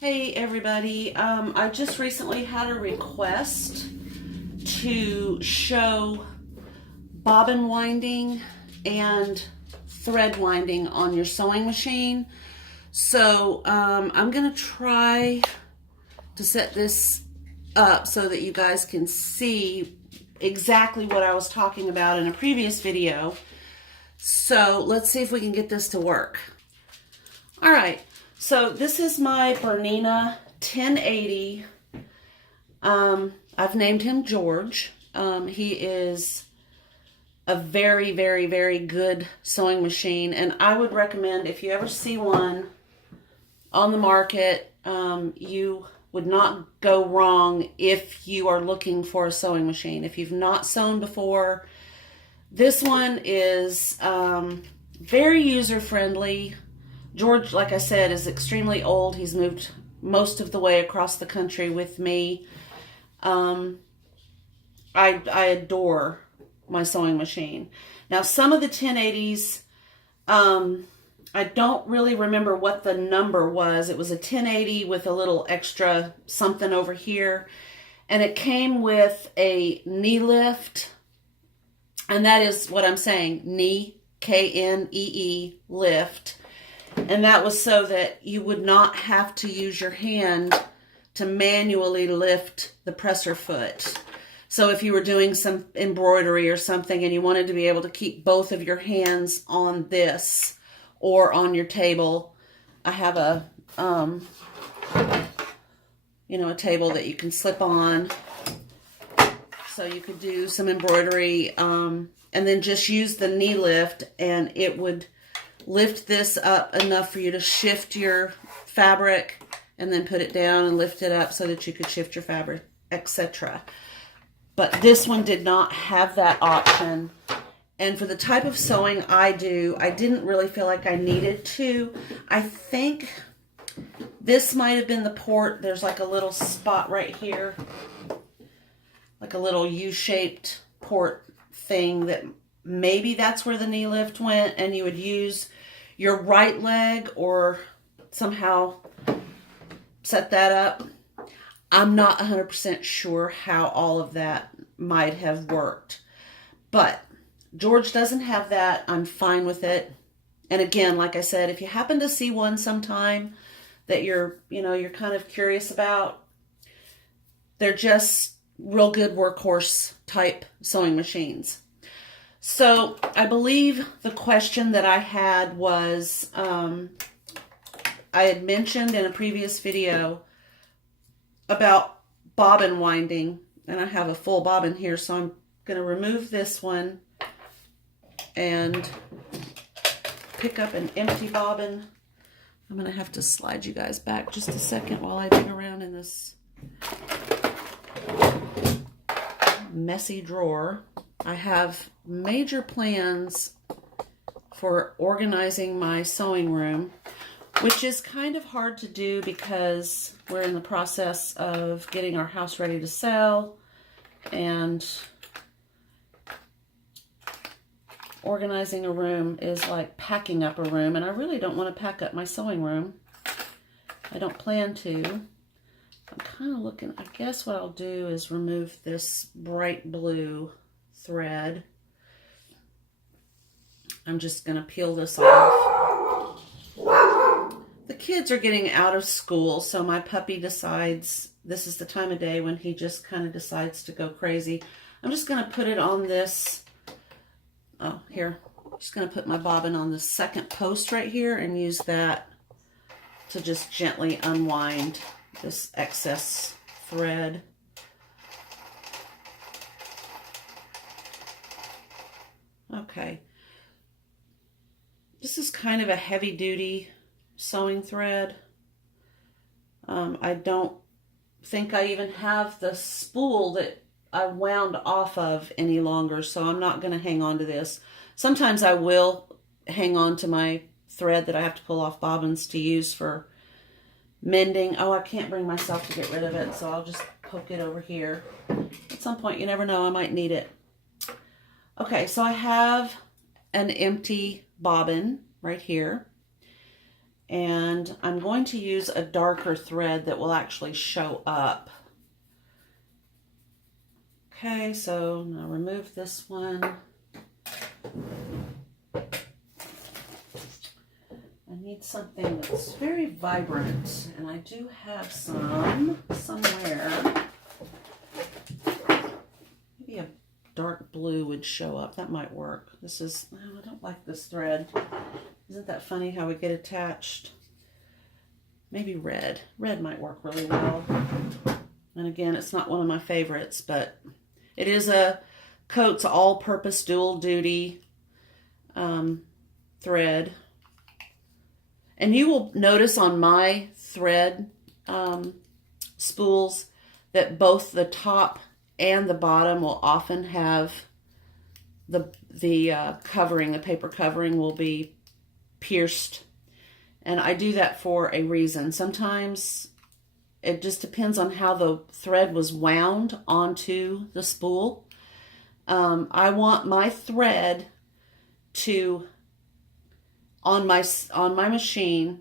Hey everybody, I just recently had a request to show bobbin winding and thread winding on your sewing machine. So I'm going to try to set this up so that you guys can see exactly what I was talking about in a previous video. So let's see if we can get this to work. All right. So this is my Bernina 1080. I've named him George. He is a very, very, very good sewing machine. And I would recommend, if you ever see one on the market, you would not go wrong if you are looking for a sewing machine. If you've not sewn before, this one is very user-friendly. George, like I said, is extremely old. He's moved most of the way across the country with me. I adore my sewing machine. Now, some of the 1080s, I don't really remember what the number was. It was a 1080 with a little extra something over here. And it came with a knee lift. And that is what I'm saying, knee, K-N-E-E, lift. And that was so that you would not have to use your hand to manually lift the presser foot. So if you were doing some embroidery or something and you wanted to be able to keep both of your hands on this or on your table, I have a, a table that you can slip on. So you could do some embroidery and then just use the knee lift, and it would lift this up enough for you to shift your fabric and then put it down and lift it up so that you could shift your fabric, etc. But this one did not have that option. And for the type of sewing I do, I didn't really feel like I needed to. I think this might have been the port. There's like a little spot right here, like a little U-shaped port thing that maybe that's where the knee lift went, and you would use your right leg or somehow set that up. I'm not 100% sure how all of that might have worked. But George doesn't have that. I'm fine with it. And again, like I said, if you happen to see one sometime that you're kind of curious about, they're just real good workhorse type sewing machines. So I believe the question that I had was, I had mentioned in a previous video about bobbin winding, and I have a full bobbin here, so I'm going to remove this one and pick up an empty bobbin. I'm going to have to slide you guys back just a second while I dig around in this messy drawer. I have major plans for organizing my sewing room, which is kind of hard to do because we're in the process of getting our house ready to sell, and organizing a room is like packing up a room, and I really don't want to pack up my sewing room. I don't plan to. I'm kind of looking, I guess what I'll do is remove this bright blue thread. I'm just going to peel this off. The kids are getting out of school, so my puppy decides this is the time of day when he just kind of decides to go crazy. I'm just going to put it on this, here. I'm just going to put my bobbin on the second post right here and use that to just gently unwind this excess thread. Okay. This is kind of a heavy-duty sewing thread. I don't think I even have the spool that I wound off of any longer, so I'm not going to hang on to this. Sometimes I will hang on to my thread that I have to pull off bobbins to use for mending. Oh, I can't bring myself to get rid of it, so I'll just poke it over here. At some point, you never know, I might need it. Okay, so I have an empty bobbin right here. And I'm going to use a darker thread that will actually show up. Okay, so I'm going to remove this one. I need something that's very vibrant, and I do have some somewhere. Maybe a dark blue would show up. That might work. This is, oh, I don't like this thread. Isn't that funny how we get attached? Maybe red. Red might work really well. And again, it's not one of my favorites, but it is a Coats all-purpose dual duty thread. And you will notice on my thread spools that both the top and the bottom will often have the covering, the paper covering will be pierced. And I do that for a reason. Sometimes it just depends on how the thread was wound onto the spool. I want my thread to, on my machine,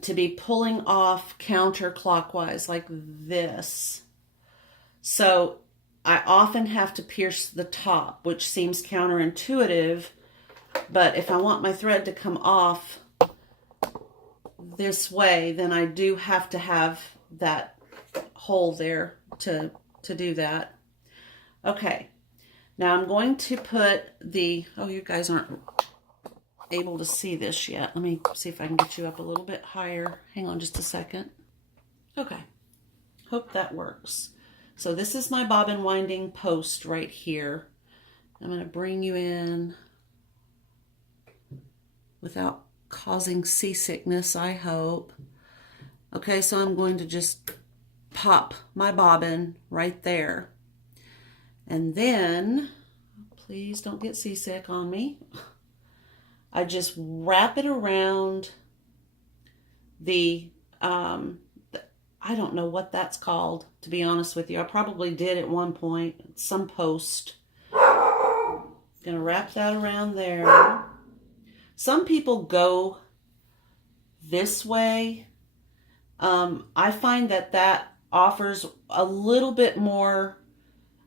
to be pulling off counterclockwise like this. So I often have to pierce the top, which seems counterintuitive, but if I want my thread to come off this way, then I do have to have that hole there to do that. Okay, now I'm going to put the, oh, you guys aren't able to see this yet. Let me see if I can get you up a little bit higher. Hang on just a second. Okay, hope that works. So this is my bobbin winding post right here. I'm going to bring you in without causing seasickness, I hope. Okay, so I'm going to just pop my bobbin right there. And then, please don't get seasick on me. I just wrap it around the, I don't know what that's called, to be honest with you. I probably did at one point, some post. Gonna wrap that around there. Some people go this way. I find that offers a little bit more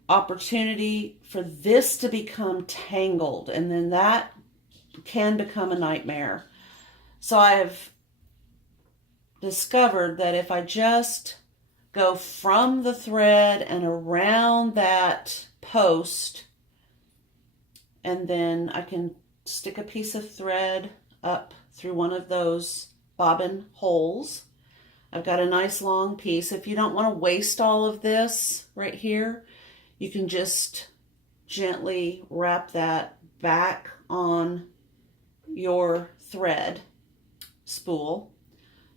opportunity for this to become tangled, and then that can become a nightmare. So I've discovered that if I just go from the thread and around that post, and then I can stick a piece of thread up through one of those bobbin holes. I've got a nice long piece. If you don't want to waste all of this right here, you can just gently wrap that back on your thread spool.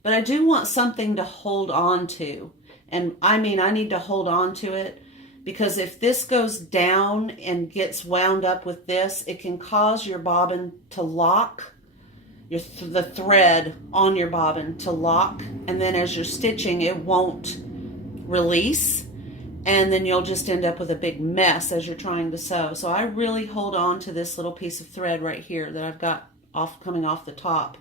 But I do want something to hold on to. And I mean, I need to hold on to it, because if this goes down and gets wound up with this, it can cause your bobbin to lock, the thread on your bobbin to lock, and then as you're stitching, it won't release, and then you'll just end up with a big mess as you're trying to sew. So I really hold on to this little piece of thread right here that I've got coming off the top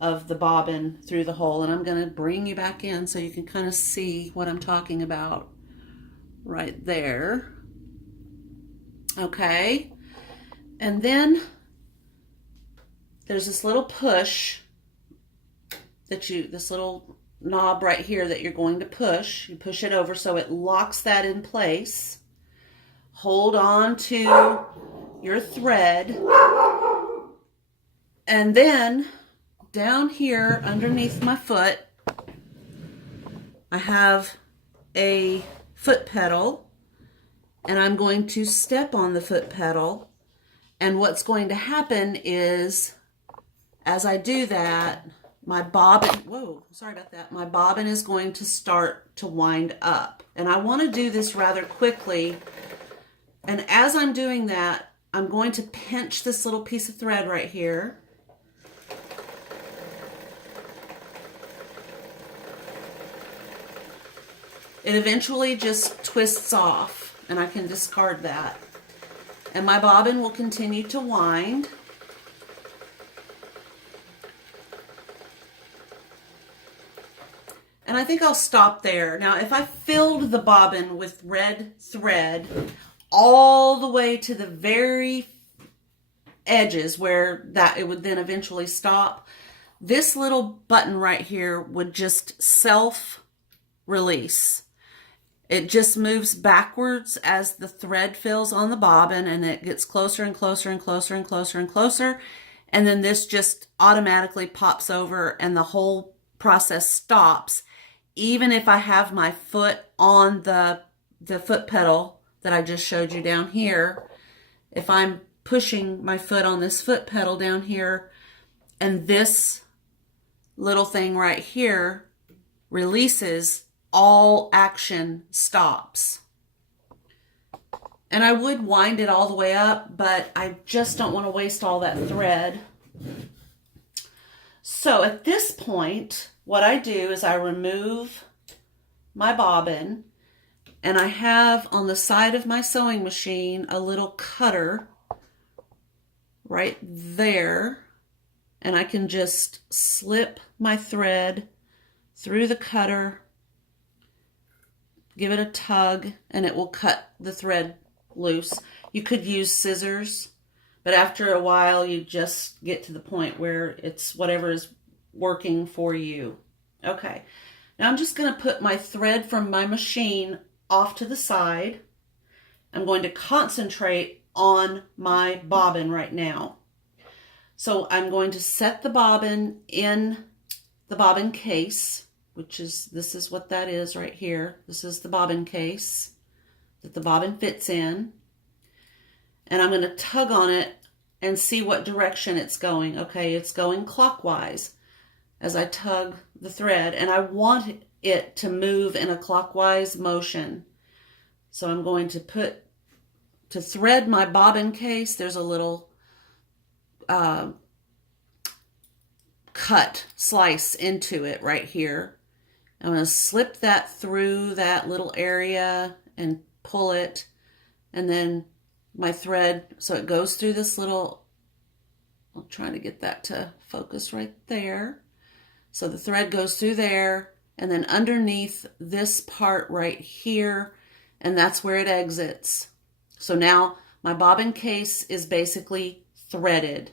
of the bobbin through the hole, and I'm going to bring you back in so you can kind of see what I'm talking about right there. Okay, and then there's this little push that this little knob right here that you're going to push. You push it over so it locks that in place. Hold on to your thread, and then down here underneath my foot, I have a foot pedal, and I'm going to step on the foot pedal. And what's going to happen is, as I do that, my bobbin, whoa, sorry about that, my bobbin is going to start to wind up. And I want to do this rather quickly. And as I'm doing that, I'm going to pinch this little piece of thread right here. It eventually just twists off, and I can discard that. And my bobbin will continue to wind. And I think I'll stop there. Now, if I filled the bobbin with red thread all the way to the very edges where that it would then eventually stop, this little button right here would just self-release. It just moves backwards as the thread fills on the bobbin, and it gets closer and closer and closer and closer and closer. And then this just automatically pops over and the whole process stops. Even if I have my foot on the foot pedal that I just showed you down here, if I'm pushing my foot on this foot pedal down here and this little thing right here releases, all action stops. And I would wind it all the way up, but I just don't want to waste all that thread. So at this point, what I do is I remove my bobbin, and I have on the side of my sewing machine a little cutter right there, and I can just slip my thread through the cutter, give it a tug, and it will cut the thread loose. You could use scissors, but after a while you just get to the point where it's whatever is working for you. Okay, now I'm just going to put my thread from my machine off to the side. I'm going to concentrate on my bobbin right now. So I'm going to set the bobbin in the bobbin case, which is, this is what that is right here. This is the bobbin case that the bobbin fits in. And I'm going to tug on it and see what direction it's going. Okay, it's going clockwise as I tug the thread, and I want it to move in a clockwise motion. So I'm going to thread my bobbin case, there's a little cut slice into it right here. I'm going to slip that through that little area and pull it, and then my thread, so it goes through this little, I'm trying to get that to focus right there. So the thread goes through there, and then underneath this part right here, and that's where it exits. So now my bobbin case is basically threaded.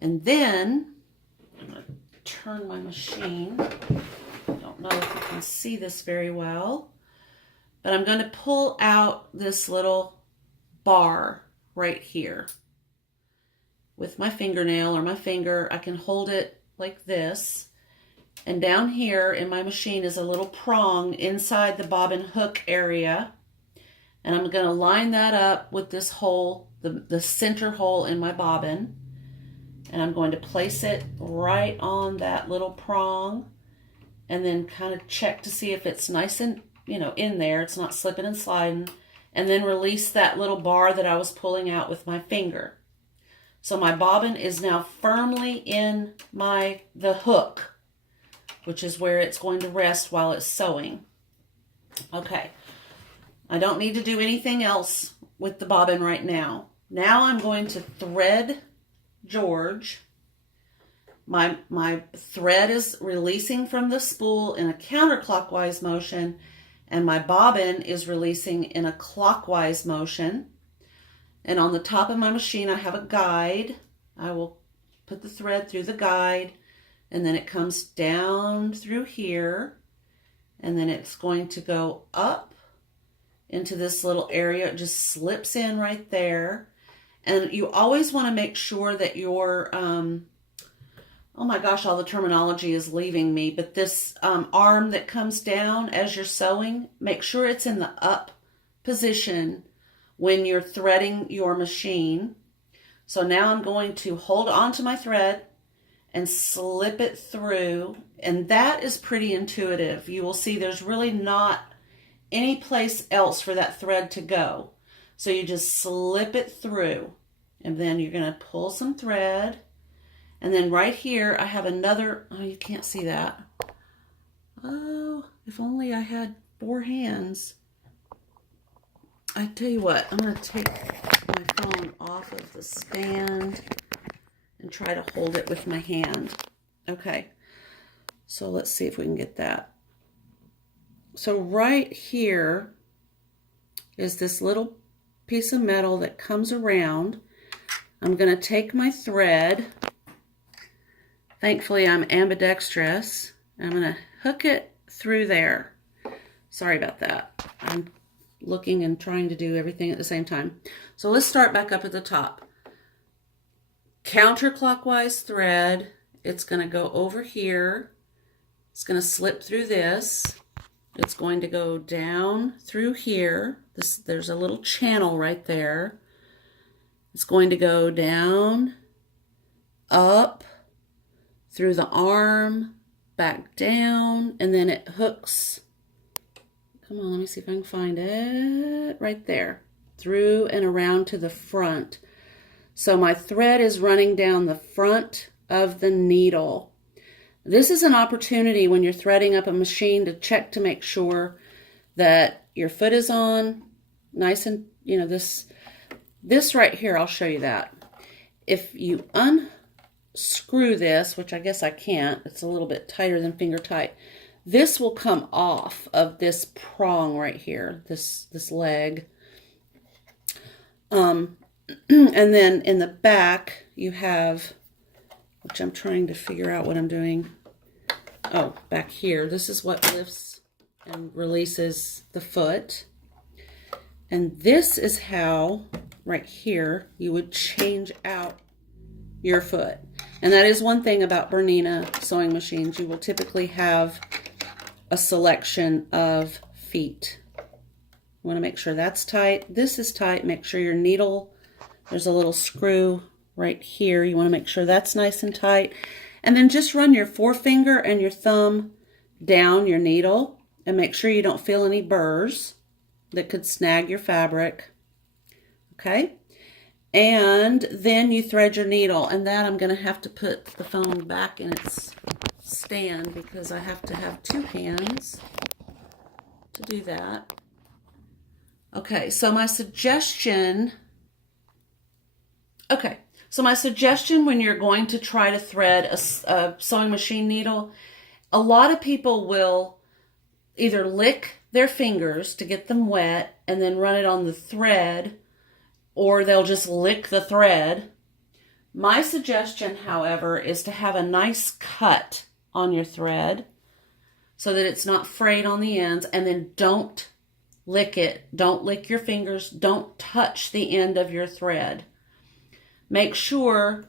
And then I'm going to turn my machine. I don't know if you can see this very well, but I'm going to pull out this little bar right here with my fingernail or my finger. I can hold it like this, and down here in my machine is a little prong inside the bobbin hook area, and I'm going to line that up with this hole, the center hole in my bobbin, and I'm going to place it right on that little prong, and then kind of check to see if it's nice and, in there, it's not slipping and sliding, and then release that little bar that I was pulling out with my finger. So my bobbin is now firmly in the hook, which is where it's going to rest while it's sewing. Okay, I don't need to do anything else with the bobbin right now. Now I'm going to thread George. My thread is releasing from the spool in a counterclockwise motion, and my bobbin is releasing in a clockwise motion. And on the top of my machine, I have a guide. I will put the thread through the guide, and then it comes down through here, and then it's going to go up into this little area. It just slips in right there. And you always want to make sure that your, oh my gosh, all the terminology is leaving me, but this arm that comes down as you're sewing, make sure it's in the up position when you're threading your machine. So now I'm going to hold on to my thread and slip it through, and that is pretty intuitive. You will see there's really not any place else for that thread to go. So you just slip it through, and then you're going to pull some thread, and then right here I have another, oh, you can't see that. Oh, if only I had 4 hands. I tell you what, I'm going to take my phone off of the stand and try to hold it with my hand. Okay, so let's see if we can get that. So right here is this little piece of metal that comes around. I'm going to take my thread. Thankfully, I'm ambidextrous. I'm going to hook it through there. Sorry about that. I'm looking and trying to do everything at the same time. So let's start back up at the top. Counterclockwise thread. It's going to go over here. It's going to slip through this. It's going to go down through here. There's a little channel right there. It's going to go down, up, through the arm, back down, and then it hooks. Come on, let me see if I can find it. Right there. Through and around to the front. So my thread is running down the front of the needle. This is an opportunity when you're threading up a machine to check to make sure that your foot is on nice and, you know, this right here, I'll show you that. If you unscrew this, which I guess I can't, it's a little bit tighter than finger tight, this will come off of this prong right here, this leg. And then in the back you have, which I'm trying to figure out what I'm doing. Oh, back here. This is what lifts and releases the foot. And this is how, right here, you would change out your foot. And that is one thing about Bernina sewing machines. You will typically have a selection of feet. You want to make sure that's tight. This is tight. Make sure your needle, there's a little screw right here. You want to make sure that's nice and tight. And then just run your forefinger and your thumb down your needle and make sure you don't feel any burrs that could snag your fabric. Okay? And then you thread your needle, and that I'm going to have to put the phone back in its stand because I have to have two hands to do that. Okay, so my suggestion when you're going to try to thread a sewing machine needle, a lot of people will either lick their fingers to get them wet and then run it on the thread, or they'll just lick the thread. My suggestion, however, is to have a nice cut on your thread so that it's not frayed on the ends, and then don't lick it. Don't lick your fingers. Don't touch the end of your thread. Make sure,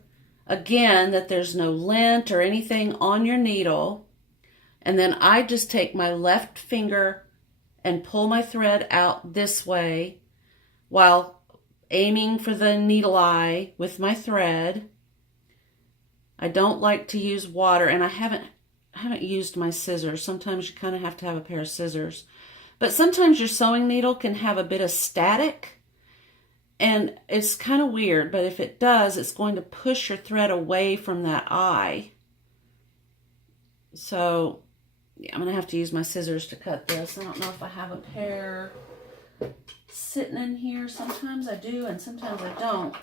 again, that there's no lint or anything on your needle. And then I just take my left finger and pull my thread out this way while aiming for the needle eye with my thread. I don't like to use water, and I haven't used my scissors. Sometimes you kind of have to have a pair of scissors. But sometimes your sewing needle can have a bit of static. And it's kind of weird, but if it does, it's going to push your thread away from that eye. So, yeah, I'm going to have to use my scissors to cut this. I don't know if I have a pair sitting in here. Sometimes I do, and sometimes I don't.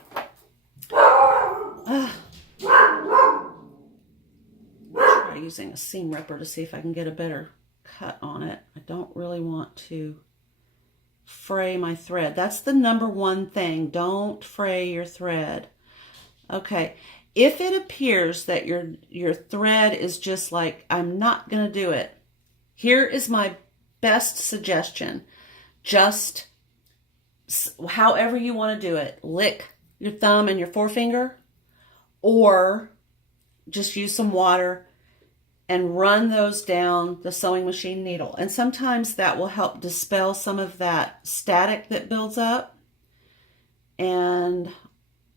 Try using a seam ripper to see if I can get a better cut on it. I don't really want to fray my thread. That's the number one thing. Don't fray your thread. Okay, if it appears that your thread is just like, I'm not going to do it, here is my best suggestion. Just however you want to do it. Lick your thumb and your forefinger, or just use some water and run those down the sewing machine needle. And sometimes that will help dispel some of that static that builds up. And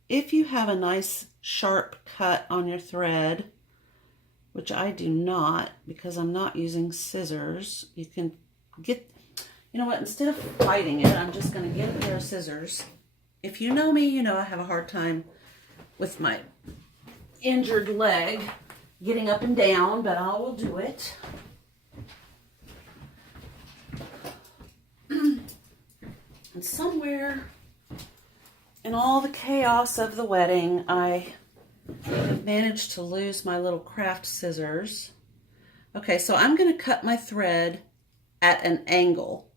if you have a nice sharp cut on your thread, which I do not because I'm not using scissors, you can get, you know what, instead of fighting it, I'm just going to get a pair of scissors. If you know me, you know I have a hard time with my injured leg getting up and down, but I will do it. And somewhere in all the chaos of the wedding, I have managed to lose my little craft scissors. Okay, so I'm going to cut my thread at an angle.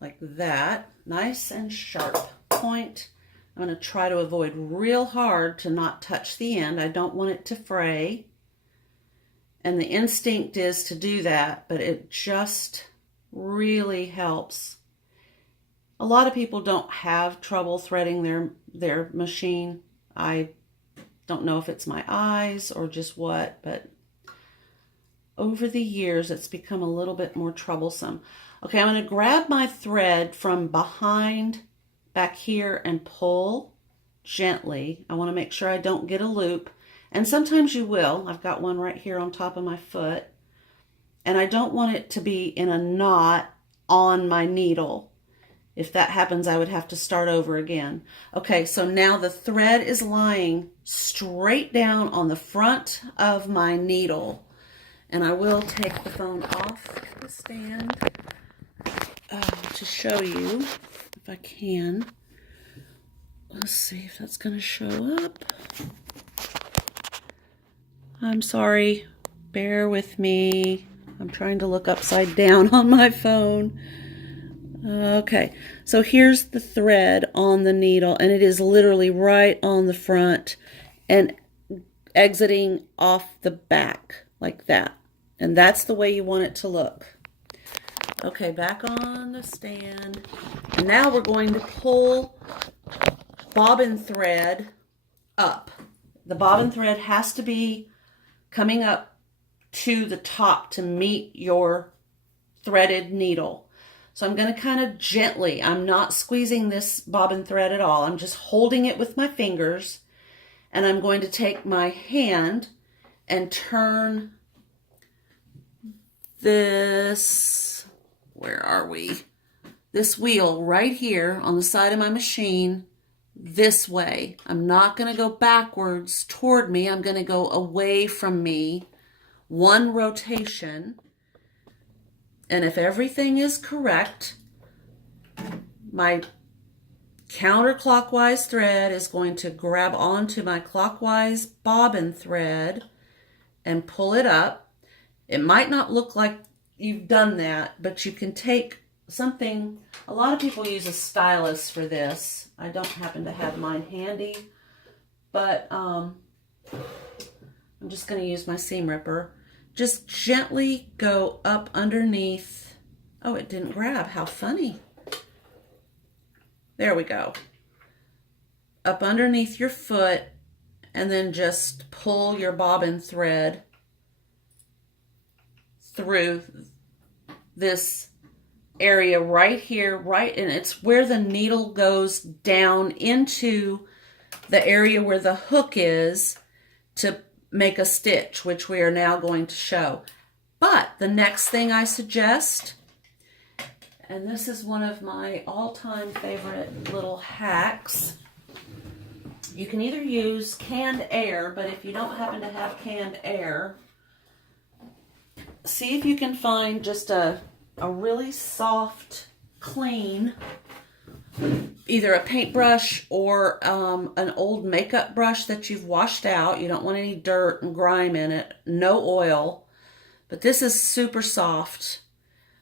Like that. Nice and sharp point. I'm going to try to avoid real hard to not touch the end. I don't want it to fray. And the instinct is to do that, but it just really helps. A lot of people don't have trouble threading their machine. I don't know if it's my eyes or just what, but over the years it's become a little bit more troublesome. Okay, I'm going to grab my thread from behind back here and pull gently. I want to make sure I don't get a loop. And sometimes you will. I've got one right here on top of my foot. And I don't want it to be in a knot on my needle. If that happens, I would have to start over again. Okay, so now the thread is lying straight down on the front of my needle. And I will take the phone off the stand to show you, if I can. Let's see if that's going to show up. I'm sorry. Bear with me. I'm trying to look upside down on my phone. Okay, so here's the thread on the needle, and it is literally right on the front and exiting off the back like that. And that's the way you want it to look. Okay, back on the stand. And now we're going to pull bobbin thread up. The bobbin thread has to be coming up to the top to meet your threaded needle. So I'm going to kind of gently, I'm not squeezing this bobbin thread at all. I'm just holding it with my fingers, and I'm going to take my hand and turn this, where are we? This wheel right here on the side of my machine this way. I'm not going to go backwards toward me. I'm going to go away from me. One rotation. And if everything is correct, my counterclockwise thread is going to grab onto my clockwise bobbin thread and pull it up. It might not look like you've done that, but you can take something. A lot of people use a stylus for this. I don't happen to have mine handy, but I'm just going to use my seam ripper. Just gently go up underneath. Oh, it didn't grab. How funny. There we go. Up underneath your foot, and then just pull your bobbin thread through this area right here, right, and it's where the needle goes down into the area where the hook is to make a stitch, which we are now going to show. But the next thing I suggest, and this is one of my all-time favorite little hacks, you can either use canned air, but if you don't happen to have canned air, see if you can find just a really soft, clean, either a paintbrush or an old makeup brush that you've washed out. You don't want any dirt and grime in it. No oil. But this is super soft.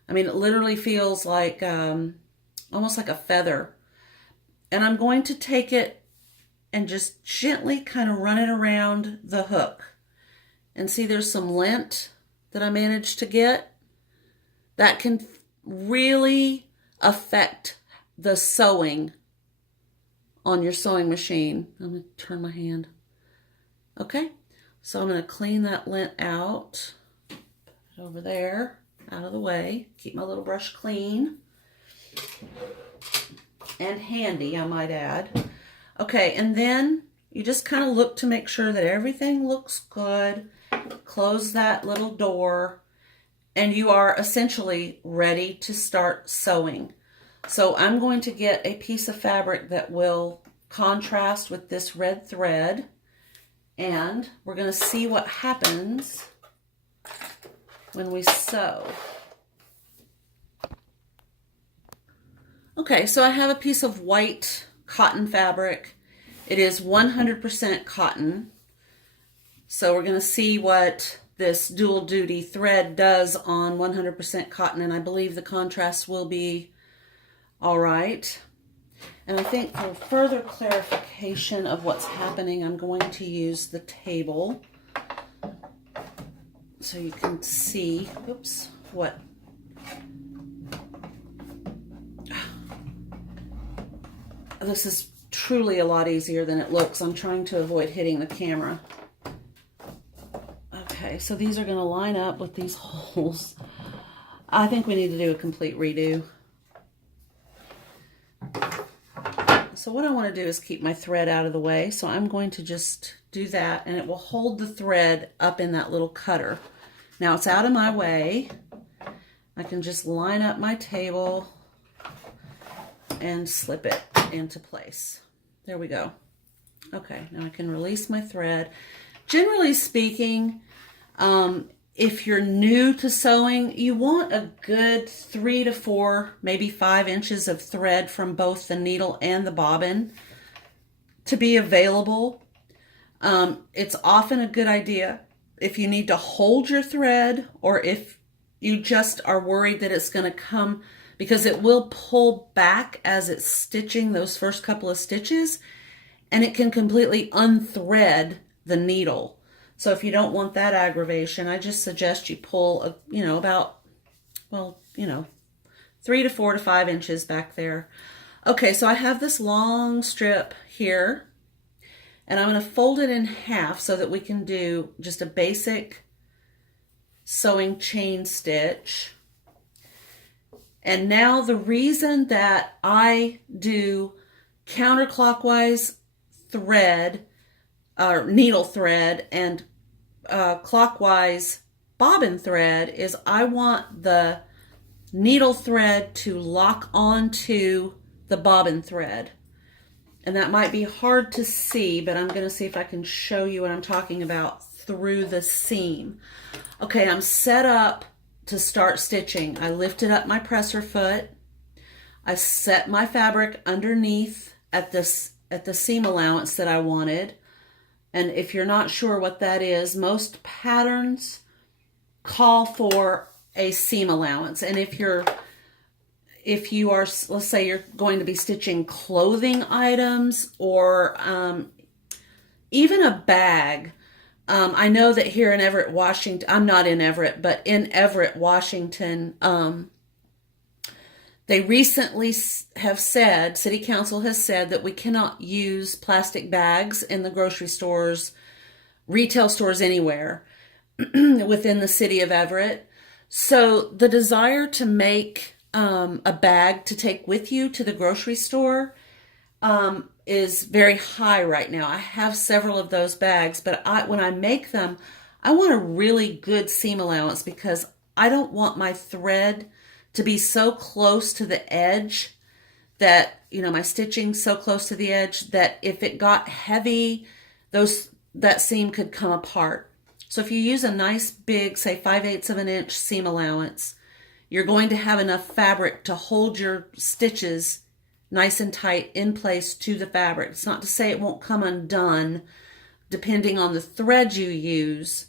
I mean, it literally feels like almost like a feather. And I'm going to take it and just gently kind of run it around the hook. And see, there's some lint that I managed to get. That can really affect the sewing on your sewing machine. I'm going to turn my hand. Okay, so I'm going to clean that lint out. Put it over there, out of the way. Keep my little brush clean. And handy, I might add. Okay, and then you just kind of look to make sure that everything looks good. Close that little door. And you are essentially ready to start sewing. So I'm going to get a piece of fabric that will contrast with this red thread. And we're going to see what happens when we sew. Okay, so I have a piece of white cotton fabric. It is 100% cotton. So we're going to see what this dual duty thread does on 100% cotton, and I believe the contrast will be all right. And I think for further clarification of what's happening, I'm going to use the table so you can see, oops, what. This is truly a lot easier than it looks. I'm trying to avoid hitting the camera. Okay, so these are going to line up with these holes. I think we need to do a complete redo. So what I want to do is keep my thread out of the way. So I'm going to just do that, and it will hold the thread up in that little cutter. Now it's out of my way. I can just line up my table and slip it into place. There we go. Okay, now I can release my thread. Generally speaking, if you're new to sewing, you want a good 3 to 4, maybe 5 inches of thread from both the needle and the bobbin to be available. It's often a good idea if you need to hold your thread, or if you just are worried that it's going to come, because it will pull back as it's stitching those first couple of stitches, and it can completely unthread the needle. So if you don't want that aggravation, I just suggest you pull, about, 3 to 4 to 5 inches back there. Okay, so I have this long strip here, and I'm going to fold it in half so that we can do just a basic sewing chain stitch. And now the reason that I do counterclockwise thread, or needle thread, and clockwise bobbin thread is I want the needle thread to lock onto the bobbin thread. And that might be hard to see, but I'm going to see if I can show you what I'm talking about through the seam. Okay, I'm set up to start stitching. I lifted up my presser foot. I set my fabric underneath at the seam allowance that I wanted. And if you're not sure what that is, most patterns call for a seam allowance. And if you are, let's say you're going to be stitching clothing items, or even a bag. I know that here in Everett, Washington, I'm not in Everett, but in Everett, Washington, they recently have said, City Council has said that we cannot use plastic bags in the grocery stores, retail stores, anywhere within the city of Everett. So the desire to make a bag to take with you to the grocery store is very high right now. I have several of those bags, but when I make them, I want a really good seam allowance, because I don't want my thread to be so close to the edge that, my stitching so close to the edge that if it got heavy, that seam could come apart. So if you use a nice big, say 5/8 of an inch seam allowance, you're going to have enough fabric to hold your stitches nice and tight in place to the fabric. It's not to say it won't come undone depending on the thread you use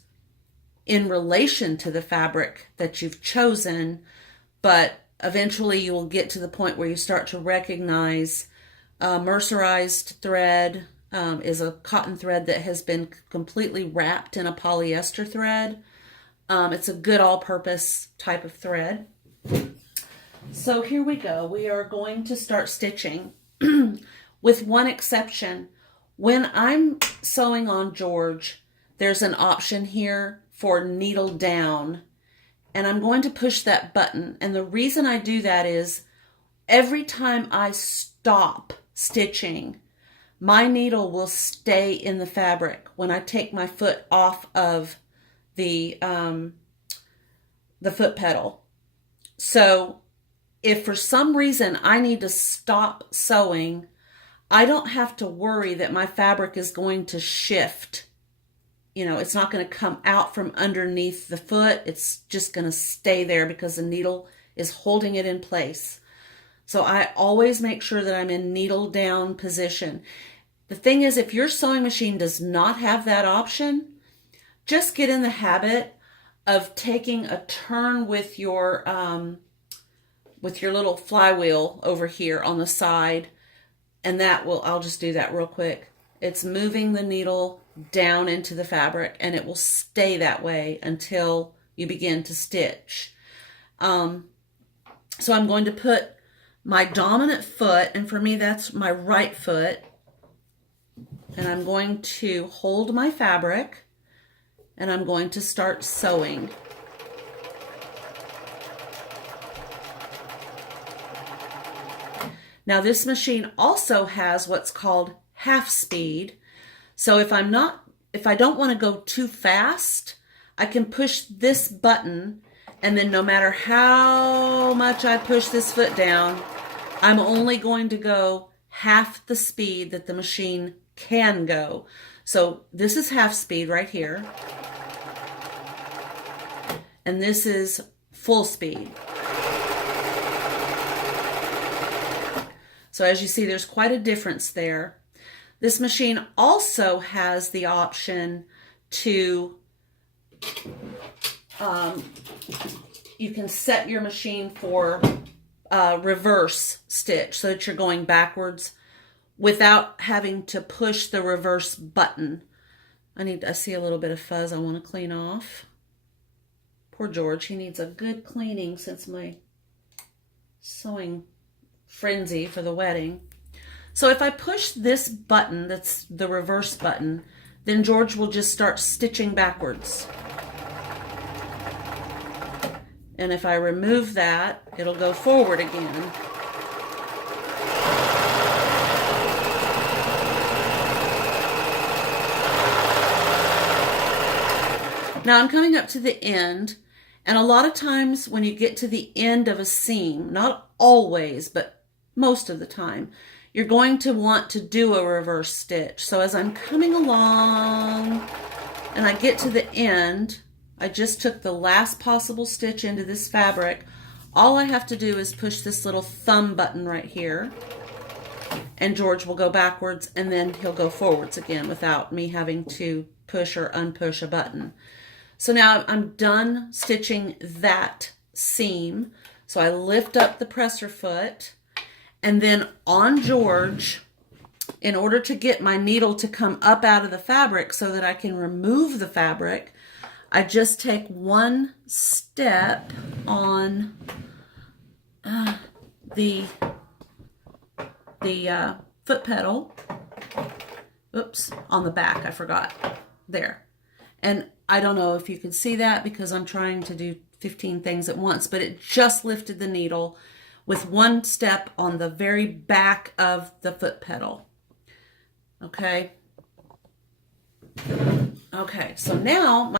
in relation to the fabric that you've chosen, but eventually you will get to the point where you start to recognize mercerized thread is a cotton thread that has been completely wrapped in a polyester thread. It's a good all-purpose type of thread. So here we go. We are going to start stitching with one exception. When I'm sewing on George, there's an option here for needle down, and I'm going to push that button. And the reason I do that is every time I stop stitching, my needle will stay in the fabric when I take my foot off of the foot pedal. So if for some reason I need to stop sewing, I don't have to worry that my fabric is going to shift. It's not going to come out from underneath the foot. It's just going to stay there because the needle is holding it in place. So I always make sure that I'm in needle down position. The thing is, if your sewing machine does not have that option, just get in the habit of taking a turn with your little flywheel over here on the side, and that will, I'll just do that real quick. It's moving the needle down into the fabric, and it will stay that way until you begin to stitch. So I'm going to put my dominant foot, and for me that's my right foot, and I'm going to hold my fabric, and I'm going to start sewing. Now this machine also has what's called half speed. So if I don't want to go too fast, I can push this button, and then no matter how much I push this foot down, I'm only going to go half the speed that the machine can go. So this is half speed right here, and this is full speed. So as you see, there's quite a difference there. This machine also has the option to, you can set your machine for reverse stitch so that you're going backwards without having to push the reverse button. I see a little bit of fuzz I want to clean off. Poor George, he needs a good cleaning since my sewing frenzy for the wedding. So if I push this button, that's the reverse button, then George will just start stitching backwards. And if I remove that, it'll go forward again. Now I'm coming up to the end, and a lot of times when you get to the end of a seam, not always, but most of the time, you're going to want to do a reverse stitch. So as I'm coming along and I get to the end, I just took the last possible stitch into this fabric. All I have to do is push this little thumb button right here, and George will go backwards, and then he'll go forwards again without me having to push or unpush a button. So now I'm done stitching that seam. So I lift up the presser foot, and then on George, in order to get my needle to come up out of the fabric so that I can remove the fabric, I just take one step on the foot pedal. Oops, on the back, I forgot. There. And I don't know if you can see that because I'm trying to do 15 things at once, but it just lifted the needle with one step on the very back of the foot pedal. Okay. Okay, so now